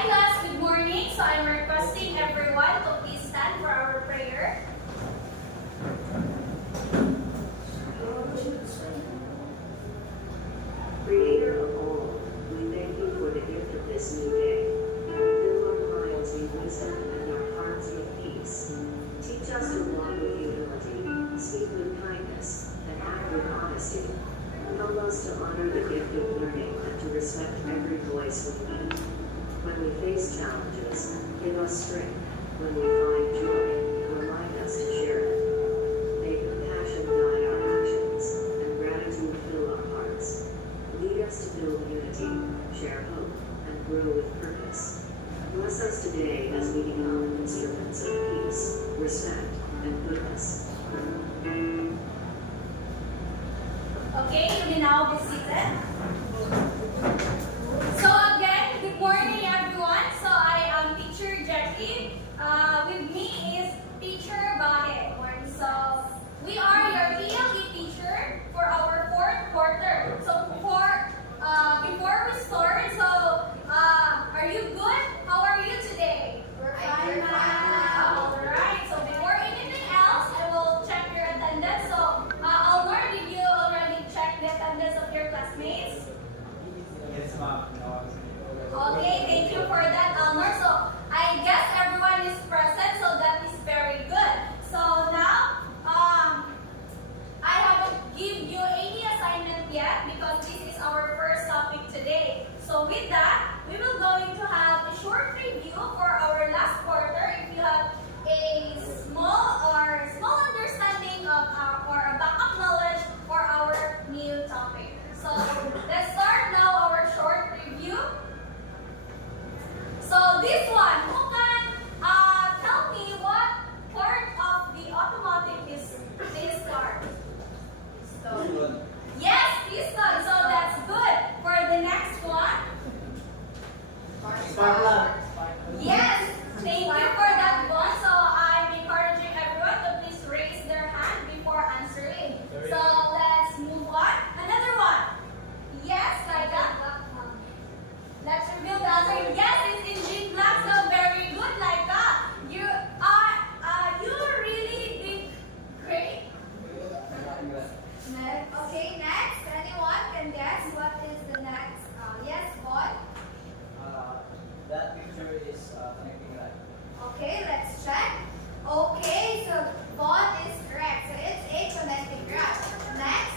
Hi class, good morning. So I'm requesting everyone to please stand for our prayer. Creator of all, we thank you for the gift of this new day. Fill our minds with wisdom and our hearts with peace. Teach us to walk with humility, speak with kindness, and act with honesty. Help us to honor the gift of learning and to respect every voice we meet. When we face challenges, give us strength. When we find joy, remind us to share it. May compassion guide our actions, and gratitude fill our hearts. Lead us to build unity, share hope, and grow with purpose. Bless us today as we become instruments of peace, respect, and goodness. Okay, you may now be seated. So again, good morning everyone. So I am teacher Jackie. With me is teacher Bahe. So we are your PLE teacher for our fourth quarter. So before we start, are you good? How are you today? We're fine. Alright, so before anything else, I will check your attendance. So Almar, did you already check the attendance of your classmates? Yes, ma'am. Okay, thank you for that, Almar. So I guess everyone is present, so that is very good. So now, I haven't given you any assignment yet because this is our first topic today. So with that, we will going to have a short review for our last quarter. If you have a small understanding of or a backup knowledge for our new topic. So let's start now our short review. So this one, who can tell me what part of the automotive is this car? Yes, piston. So that's good. For the next one. Spark plug. Yes, thank you for that one. So I'm encouraging everyone to please raise their hand before answering. So let's move on. Another one. Yes, Laika. Let's reveal the answer. Yes, it's engine black. So very good, Laika. You really did great. Okay, next. Anyone can guess what is the next? Yes, what? That picture is connecting light. Okay, let's check. Okay, so what is correct? So it's a connecting rod. Next,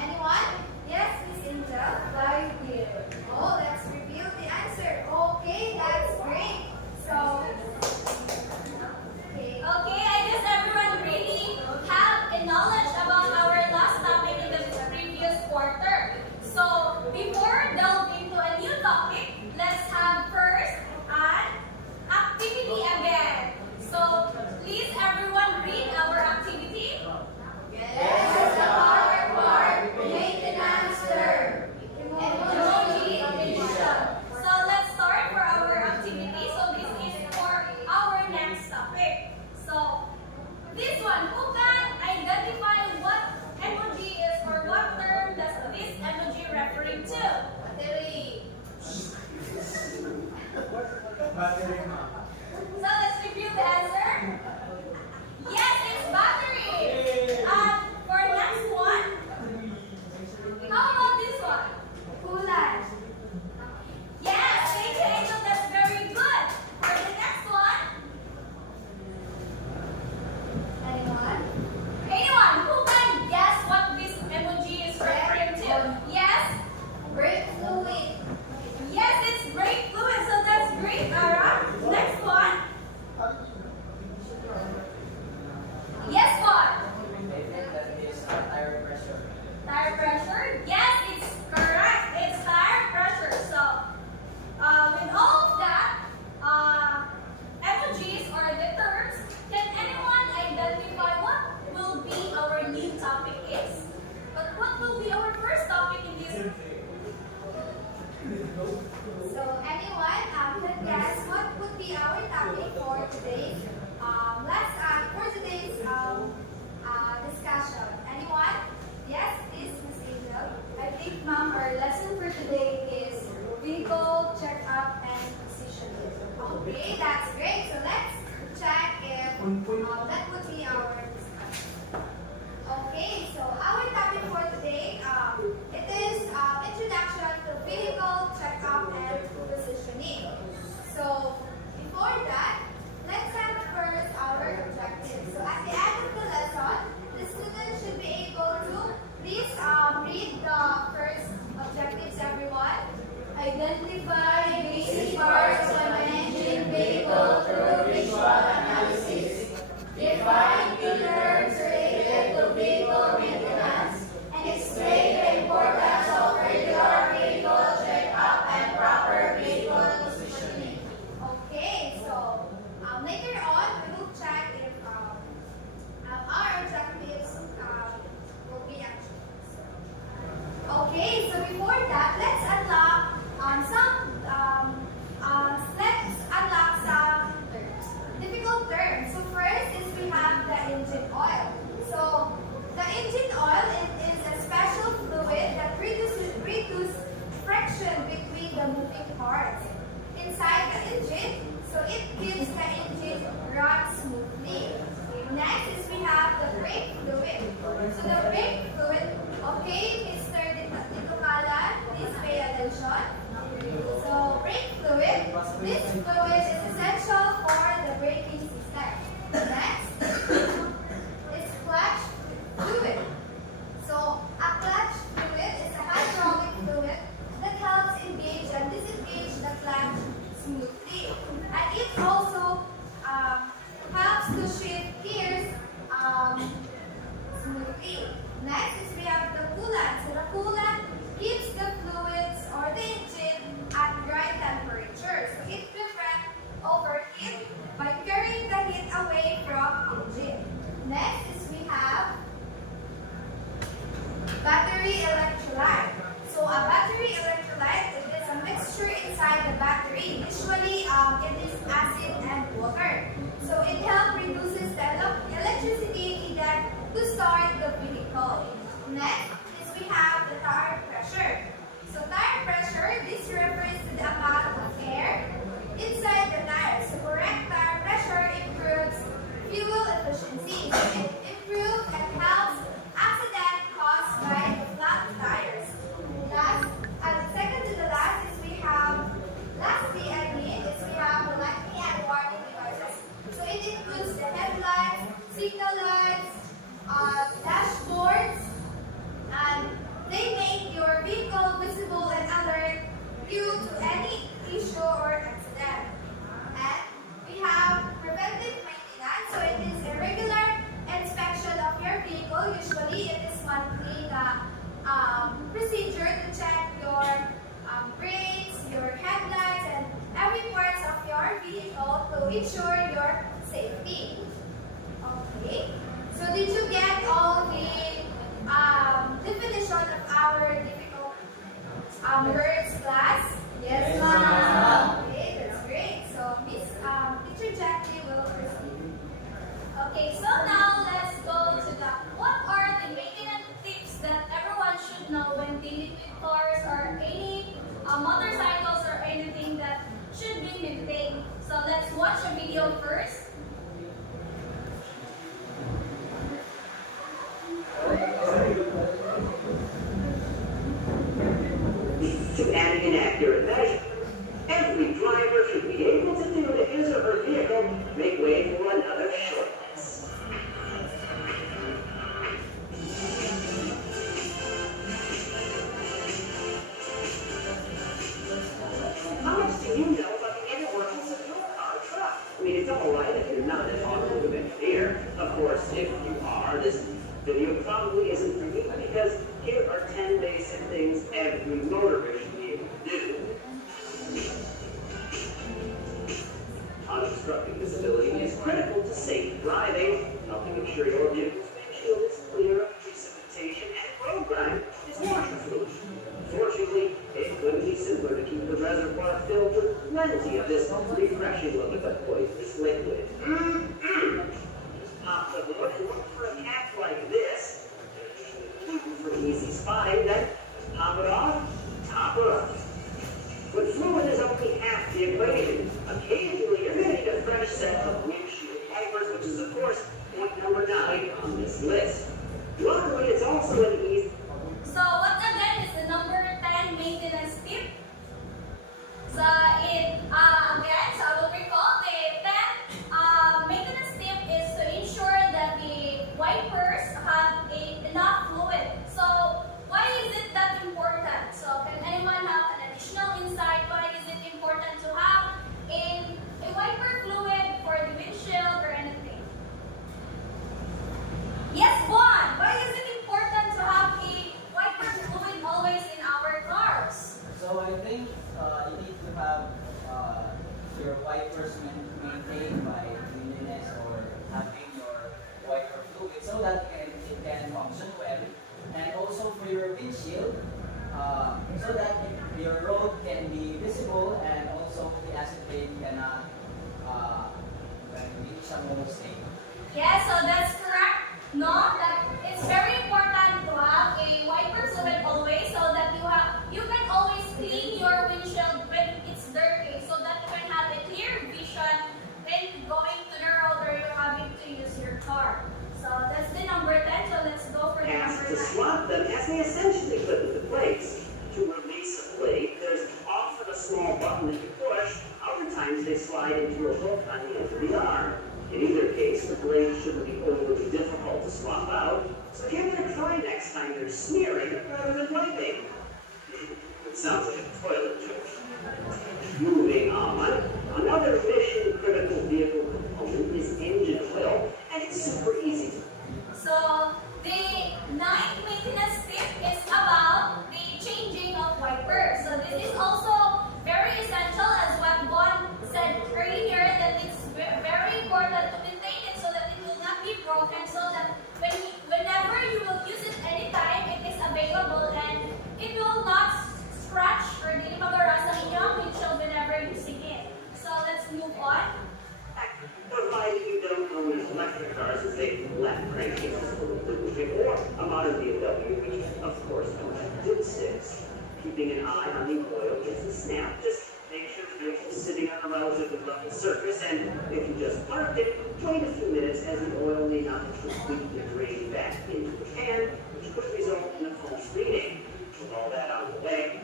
anyone? Yes, Miss Angel. Very good. Oh, let's reveal the answer. Okay, that's great. So, okay. Okay, I guess everyone really have a knowledge about our last topic in the previous quarter. So before delve into a new topic, let's have first an activity again. So please everyone read our activity. Yes, the power part, maintenance term. Emoji edition. So let's start for our activity. So this is for our next topic. So this one, who can identify what emoji is or what term does this emoji referring to? Battery. Battery, ma'am. So let's review the answer. Yes, it's battery. For next one, how about this one? Coolant. Yes, thank you, Angel. That's very good. For the next one, Anyone? anyone who can guess what this emoji is referring to? Yes? Brake fluid. Yes, it's brake fluid. So that's great, Ara. Next one. Yes, what? I think that is tire pressure. Tire pressure? Yes, it's correct. It's tire pressure. So, with all of that, emojis or the terms, can anyone identify what will be our new topic is? But what will be our first topic in this? So anyone can guess what would be our topic for today's for today's discussion. Anyone? Yes, please, Miss Angel. I think, ma'am, our lesson for today is vehicle checkup and position. Okay, that's great. So let's check if that would be our discussion. Okay, so our topic for today, it is introduction to vehicle checkup and positioning. So before that, let's set first our objectives. So at the end of the lesson, the students should be able to please read the first objectives, everyone. Identify basic parts of an engine vehicle through visual analysis. Define key terms related to vehicle maintenance and explain the importance of regular vehicle checkup and proper vehicle positioning. Okay, so later on we will check if our objectives will be achieved. Okay, so before that, let's unlock some difficult terms. So first is we have the engine oil. So the engine oil is a special fluid that reduces friction between the moving parts inside the engine. So it keeps the engine run smoothly. Next is we have the brake fluid. So the brake fluid, okay, Mr. Dito Kalan, please pay attention. So brake fluid, this fluid is essential for the braking system. Next is clutch fluid. So a clutch fluid is a hydraulic fluid that helps engage and disengage the clutch smoothly. And it also helps to shift gears smoothly. Next is we have the coolant. So the coolant keeps the fluids or the engine at right temperature. So it prevents overheat by carrying the heat away from engine. Next is we have battery electrolyte. So a battery electrolyte is a mixture inside the battery. Usually it is acid and water. So it helps reduces the electricity needed to start the vehicle. Next is we have the tire pressure. So tire pressure, this refers to the amount of air inside the tire. So correct tire pressure improves fuel efficiency. So it improves and helps accident caused by the flat tires. Last, and second to the last is we have, lastly is we have the lighting and warning devices. So it includes the headlights, signal lights, dashboards, and they make your vehicle visible and alert you to any issue or accident. And we have preventive maintenance, so it is a regular inspection of your vehicle. Usually it is monthly procedure to check your brakes, your headlights, and every part of your vehicle to ensure your safety. Okay, so did you get all the definition of our difficult words, class? Yes, ma'am. Okay, that's great. So Miss Teacher Jackie will proceed. Okay, so now let's go to the what are the maintenance tips that everyone should know when dealing with cars or any motorcycles or anything that should be maintained. So let's watch a video first. To add an accurate measure, every driver should be able to do to his or her vehicle make way for another shortcuts. How much do you know about the inner workings of your car or truck? I mean, it's all right if you're not an automotive engineer. Of course, if you are, this video probably isn't for you because here are 10 basic things every motorist should be able to do. Unobstructed visibility is critical to safe driving, helping ensure your vehicle's windshield is clear of precipitation and road grime is washer fluid. Fortunately, it couldn't be simpler to keep the reservoir filled with plenty of this refreshing looking but poisonous liquid. Pop the hood and look for a cap like this. For easy spotting, then pop it off, top it off. When fluid is only half the equation. Occasionally, you're going to need a fresh set of windshield wipers, which is, of course, point number 9 on this list. Luckily, it's also an easy. So what again is the number 10 maintenance tip? So again, so I will recall the 10 maintenance tip is to ensure that the wipers have enough fluid. So why is it that important? So can anyone have an additional insight? Why is it important to have a wiper fluid for the windshield or anything? Yes, Juan. Why is it important to have a wiper fluid always in our cars? So I think you need to have your wipers maintained by cleanliness or having your wiper fluid so that it can function well. And also for your windshield, so that your road can be visible and also the acid rain cannot reach some mistake. Yes, so that's correct. No, that it's very important to have a wiper fluid always so that you can always clean your windshield when it's dirty so that you can have a clear vision when going to the road or you're having to use your car. So that's the number 10. So let's go for the As number to 9. swap them, as they essentially clip into place. To release a plate, there's often a small button that you push. Other times they slide into a hook on the end of the arm. In either case, the blade shouldn't be overly difficult to swap out, so give it a try next time you're smearing rather than wiping. It sounds like a toilet joke. Moving on, another mission-critical vehicle component is engine oil, and it's super easy to. So the 9th maintenance tip is about the changing of wipers. So this is also very essential as what Bon said earlier that it's very important to maintain it so that it will not be broken so that whenever you will use it anytime it is available and it will not scratch or di magara sa inyong windshield whenever using it. So let's move on. Provided you don't own electric cars and say left crankcases full of lubricant or a modern BMW, which of course don't have dipsticks. Keeping an eye on the oil gets a snap. Just make sure the vehicle is sitting on a relatively level surface, and if you just parked it, wait a few minutes as the oil may not completely drain back into the can, which could result in a false reading. With all that out of the way,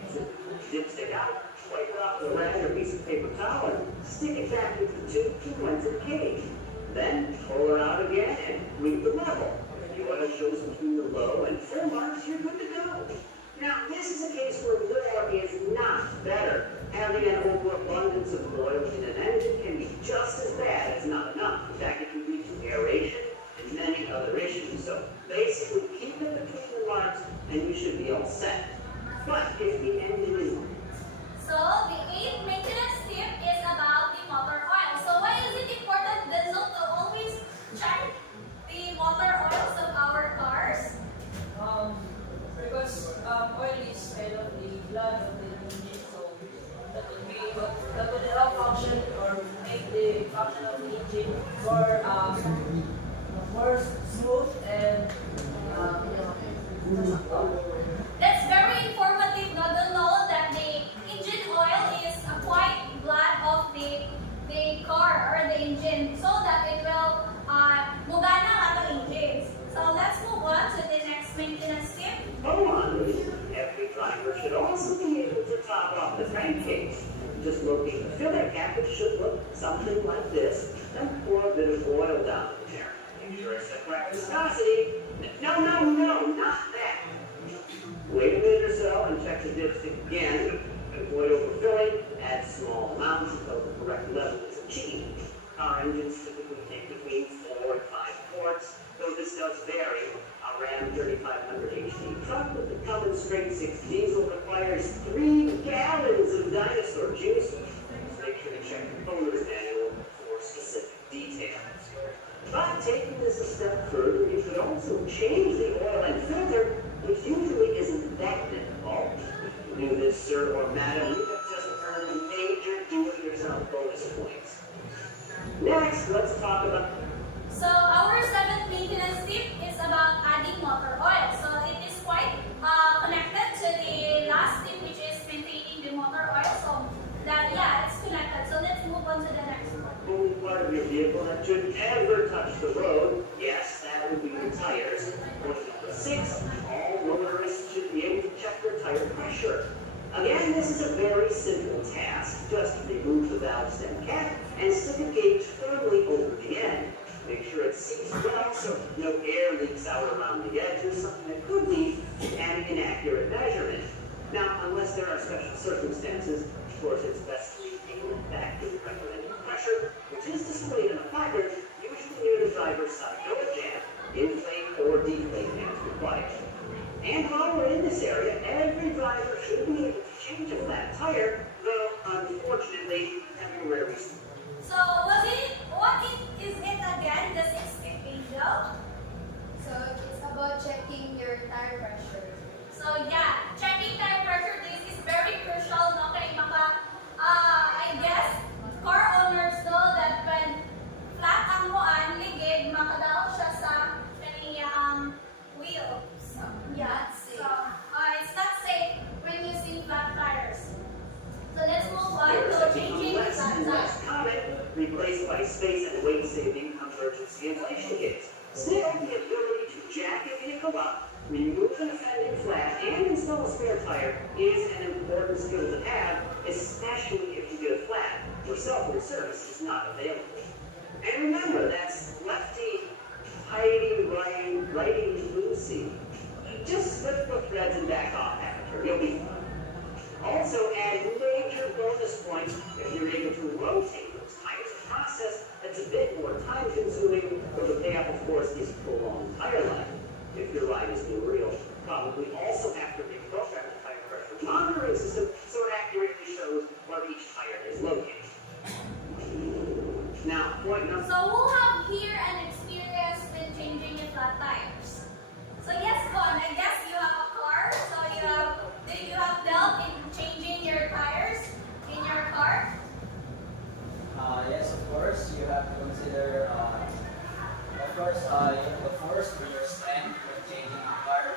dipstick out, wipe it off with a rag or piece of paper towel, and stick it back into the tube to rinse the cage. Then pull it out again and read the level. If the oil shows between the low and full marks, you're good to go. Now, this is a case where more is not better. Having an overabundance of oil in an engine can be just as bad as not enough. In fact, it can lead to aeration and many other issues. So basically, keep it between the marks and you should be all set. But if the engine is So the 8th maintenance tip is about the motor oil. So why is it important, Denzel, to always check the motor oils of our cars? Because oil is kind of the blood of the engine, so that would help function or make the function of the engine more smooth and That's very informative, no? To know that the engine oil is a white blood of the car or the engine so that it will mugana ang ating engines. So let's move on to the next maintenance tip. hold on. Every driver should also be able to top off the crankcase. Just locate the filler cap, which should look something like this, and pour a bit of oil down in there. Make sure it's the correct viscosity. No, not that. Wait a minute or so and check the dipstick again. Avoid overfilling. Add small amounts until the correct level is achieved. Car engines typically take between 4 and 5 quarts, though this does vary. A Ram 3500 HD truck with the Cummins straight 6 diesel requires 3 gallons of dinosaur juice. So make sure to check the owner's manual for specific details. But taking this a step further, you should also change the oil and filter, which usually isn't that difficult. If you do this, sir or madam, you have just earned major do-it-yourself bonus points. Next, let's talk about. So our 7th maintenance tip is about adding motor oil. So it is quite connected to the last tip, which is maintaining the motor oil. So that it's connected. that should ever touch the road. Yes, that would be the tires. Point number 6, all motorists should be able to check their tire pressure. Again, this is a very simple task. Just remove the valve stem cap and stick a gauge firmly over the end. Make sure it seats well so no air leaks out around the edges, something that could lead to an inaccurate measurement. Now, unless there are special circumstances, of course, it's best to leave it back to the recommended pressure, which is displayed in a placard, usually near the driver's side door jamb. Inflate or deflate as required. And while we're in this area, every driver should be able to change a flat tire, though unfortunately, temporary. So, is it again, the sixth angel? So it's about checking your tire pressure. So yeah, checking tire pressure, this is very crucial, no? Kaya I guess, car owners know that when flat ang moan, ligid, makadaot siya sa kaniyang wheel. So, yeah, so, it's not safe when using flat tires. So let's move on to changing the flat tires. Comment replaced by space and weight saving emergency inflation kits. Still, the ability to jack a vehicle up, remove an offending flat, and install a spare tire is an important skill to have, especially if you get a flat where self-care service is not available. And remember, that's lefty hiding, righty Lucy. Just slip the threads and back off after. You'll be fine. Also, add major bonus points if you're able to rotate those tires, a process that's a bit more time-consuming, but the payoff, of course, is prolonged tire life. If your ride is newer, you'll probably also have to reprogram the tire pressure monitoring system so it accurately shows where each tire is located. Now, point number. So who have here an experience with changing the flat tires? So yes, Bon, I guess you have a car, so you have dealt in changing your tires in your car? Yes, of course, you have to consider, of course, you have to first with your strength when changing a car.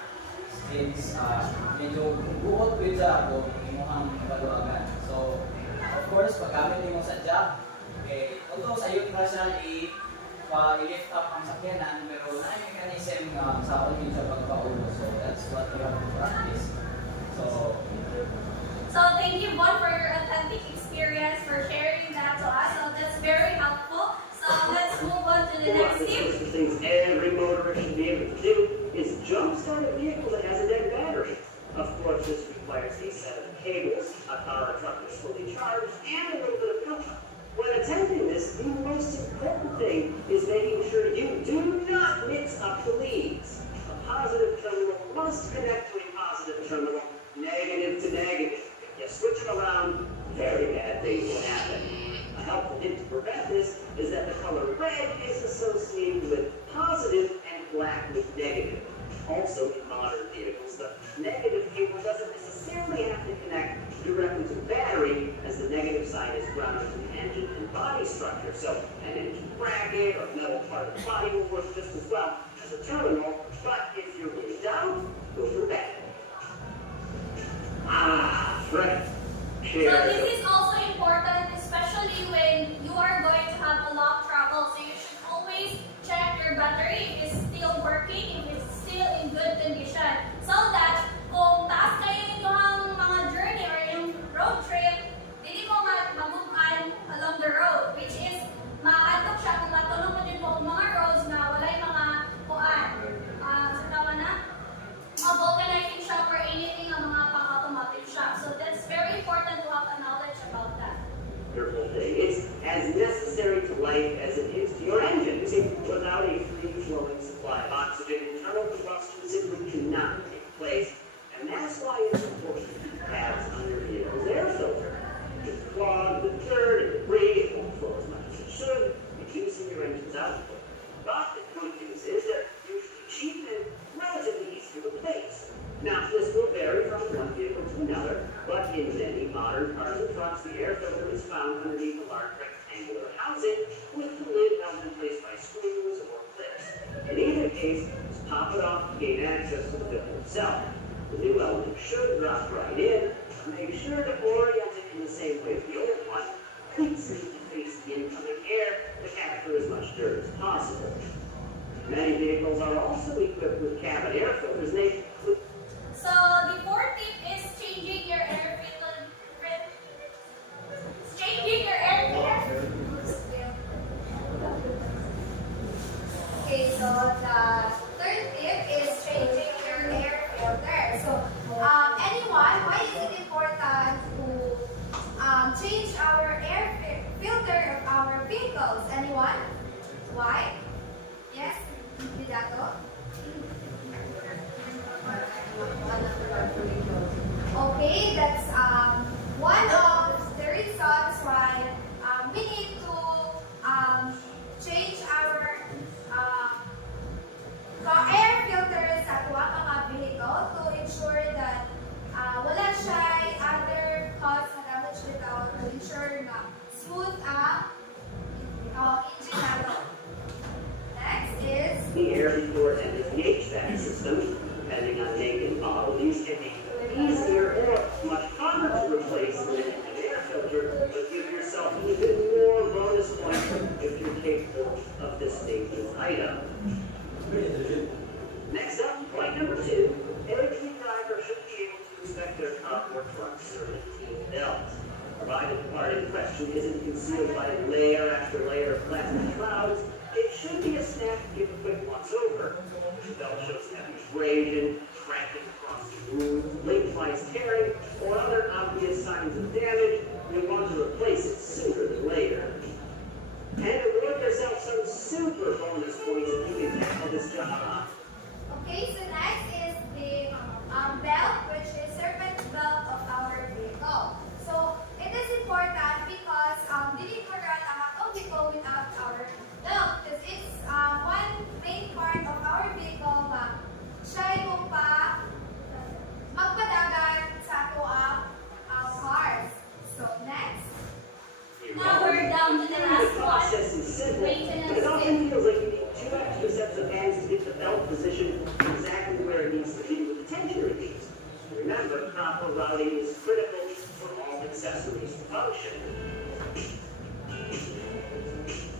Since medyo buot ko siya kung imuhang baluagan. So, of course, paggamit mo sa job, okay, although sa iyo ka siya i-lift up ang sakyanan, pero na mechanism sa ulit sa pagpaulo. So, that's what you have to practice. So thank you, Bon, for your authentic experience, for sharing that to us. So that's very helpful. So let's move on to the One next of the tip. first things every motorist should be able to do is jumpstart a vehicle that has a dead battery. Of course, this requires a set of cables, a car or truck that's fully charged, and a little bit of filter. When attempting this, the most important thing is making sure you do not mix up the leads. A positive terminal must connect to a positive terminal, negative to negative. If you switch it around, very bad things will happen. A helpful tip to prevent this is that the color red is associated with positive and black with negative. Also, in modern vehicles, the negative cable doesn't necessarily have to connect directly to the battery, as the negative side is grounded to the engine and body structure. So, an engine bracket or metal part of the body will work just as well as a terminal, but if you're in doubt, go for that. Right. So this is also important, especially when you are going to have a long travel. So you should always check your battery if it's still working, if it's still in good condition. So that kung taas kayo yung mga journey or yung road trip, hindi mo mabukan along the road, which is maadtok siya kung matulong mo din po mga roads na wala yung mga kuan. So tama na? Vulcanizing shop or anything ang mga pang-automotive shop. So that's very important to have a knowledge about that. Wonderful thing. It's as necessary to life as it is to your engine. You see, without a free-flowing supply of oxygen, internal combustion simply cannot take place. And that's why it's important to have on your vehicle's air filter. It's clogged with dirt and debris, it won't flow as much as it should, reducing your engine's output. But the good news is they're usually cheap and relatively easy to replace. Now, this will vary from one vehicle to another, but in many modern cars and trucks, the air filter is found underneath a large rectangular housing with the lid held in place by screws or clips. In either case, just pop it off to gain access to the filter itself. The new element should drop right in. Make sure to orient it in the same way as the old one. Please need to face the incoming air to capture as much possible. Many vehicles are also equipped with cabin air filters. They include So the fourth tip is changing your air filter. Changing your air filter. Okay, so the third tip is changing your air filter. So, anyone, why is it important to change our filter of our vehicles? Anyone? Why? Yes, Didato? Okay, that's one of the reasons why we need to change our air filters sa tuwang mga vehicle to ensure that wala siya other cause na damage dito to ensure na smooth ang engine nato. Next is the air before and the HVAC system. Depending on make and model, these can be easier or much harder to replace than an air filter, but give yourself even more bonus points if you're capable of this dangerous item. Next up, point number 2, every driver should be able to inspect their car or truck service belt. Provided the part in question isn't concealed by layer after layer of plastic clouds, it should be a snap to give a quick once over. The belt shows heavy abrasion, cracking across the groove, link lines tearing, or other obvious signs of damage, you'll want to replace it sooner than later. And award yourself some super bonus points if you can tackle this job. okay. So next is the belt, which is serpent belt of our vehicle. So it is important because dili ko run ang atong vehicle without our belt because it's one main part of our vehicle na siya yung magpadagan sa ato ang cars. So next. Now we're down to the last The one. process is simple, but it often feels like you need 2 extra sets of hands to get the belt positioned exactly where it needs to be with the tension release. Remember, proper routing is critical for all accessories to function.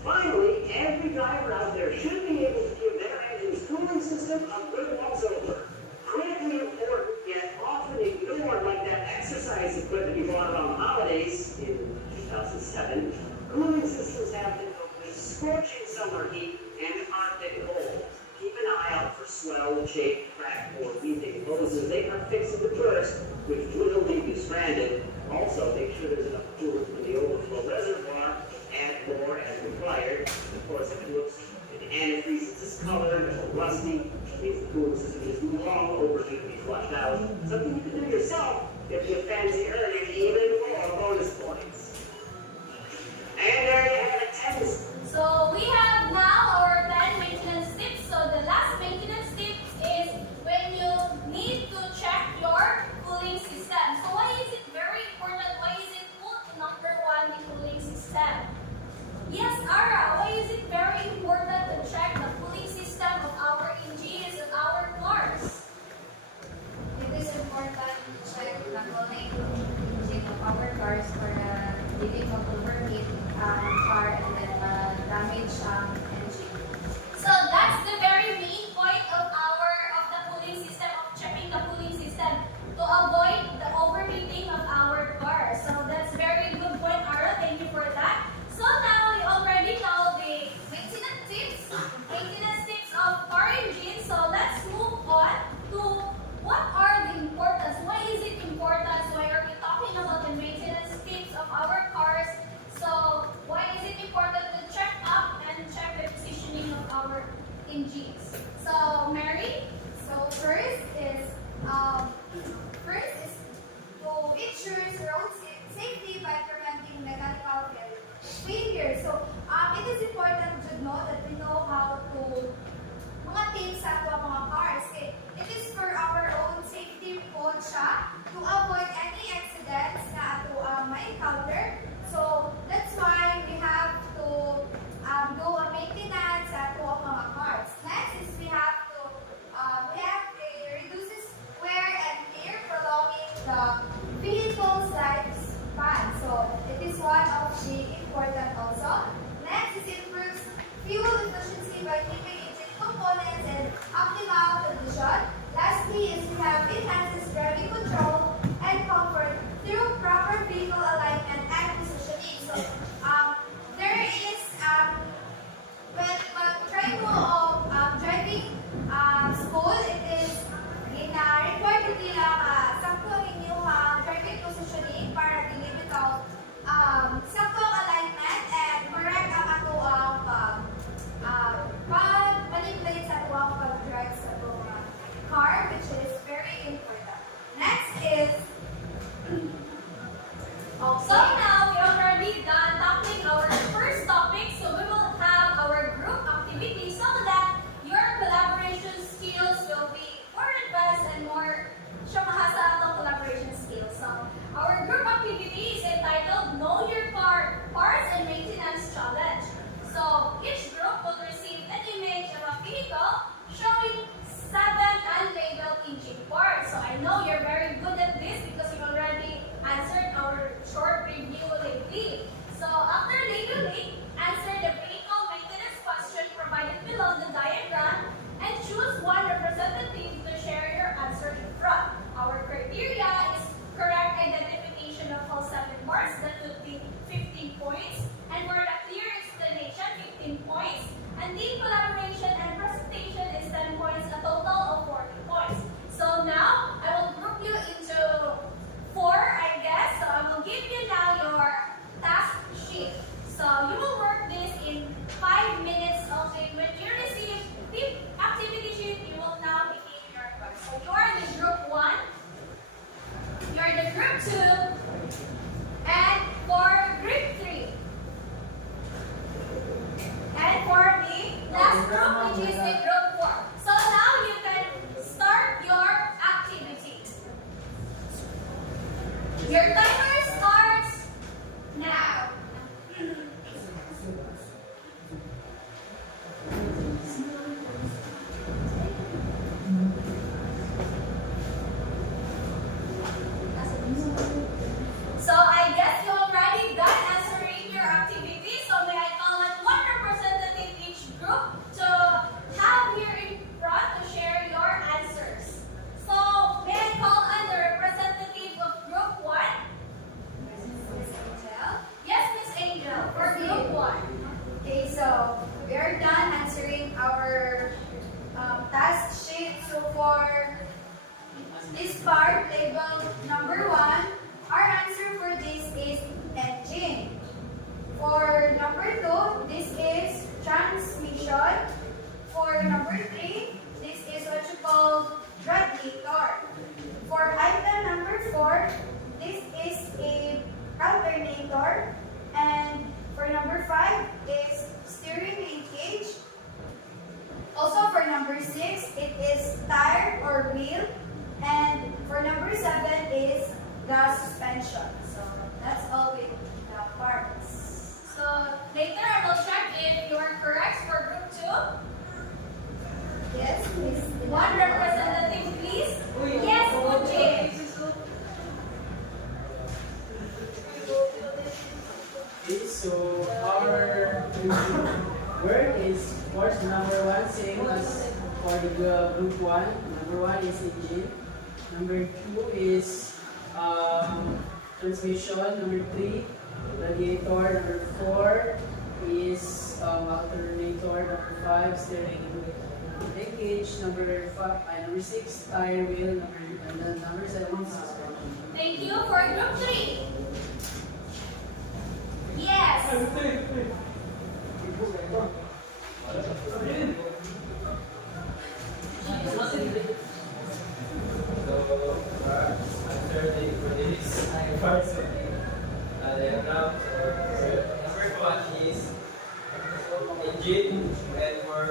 Finally, every driver out there should be able to give their engine's cooling system a good once-over. Critically important, yet often ignored, like that exercise equipment you bought around the holidays in 2007. Cooling systems have been with scorching summer heat and Arctic cold. Keep an eye out for swell, shake, crack, or weeping hoses. They are fixing to burst, which will leave you stranded. Also, make sure there's enough coolant for the overflow reservoir. Add more as required. Of course, if it looks if the antifreeze is discolored or rusty, it means the cooling system is long overdue to be flushed out. Something you can do yourself if you fancy earning even more bonus points. And there you have it, 10. So we have now our 10 maintenance tips. So the last maintenance tip is when you need to check your cooling system. So why is it very important? Why is it put number 1, the cooling system? Yes, Ara, why is it very important to check the cooling system of our engines of our cars? It is important to check the cooling engine of our cars for hindi mag-overheat car and then damage engine. So that's the very main point of the cooling system, of checking the cooling system, to avoid the overheating of our car. So that's very good point, Ara. Thank you for that. So now we already know the maintenance tips of car engines. So let's move on to what are the importance. Why is it important? Why are we talking about the maintenance tips of our cars? So why is it important to check up and check the radiator. And for number 5 is steering linkage. Also for number 6, it is tire or wheel. And for number 7 is the suspension. So that's all with the parts. So later I will check if you are correct for group 2. Yes, please. One representative, please. Yes, Uji. Okay, so our word is course number 1, same as for the group 1. Number 1 is engine. Number 2 is transmission. Number 3, radiator. Number 4 is alternator. Number 5, steering linkage. Number 6, tire wheel. And then number 7 is suspension. Thank you for group 3. Yes. After the release parts of the diagram, number 1 is engine, and for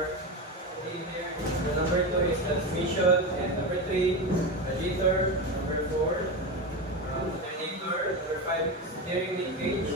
the number 2 is transmission, and number 3 radiator, number 4 alternator, number 5 steering linkage,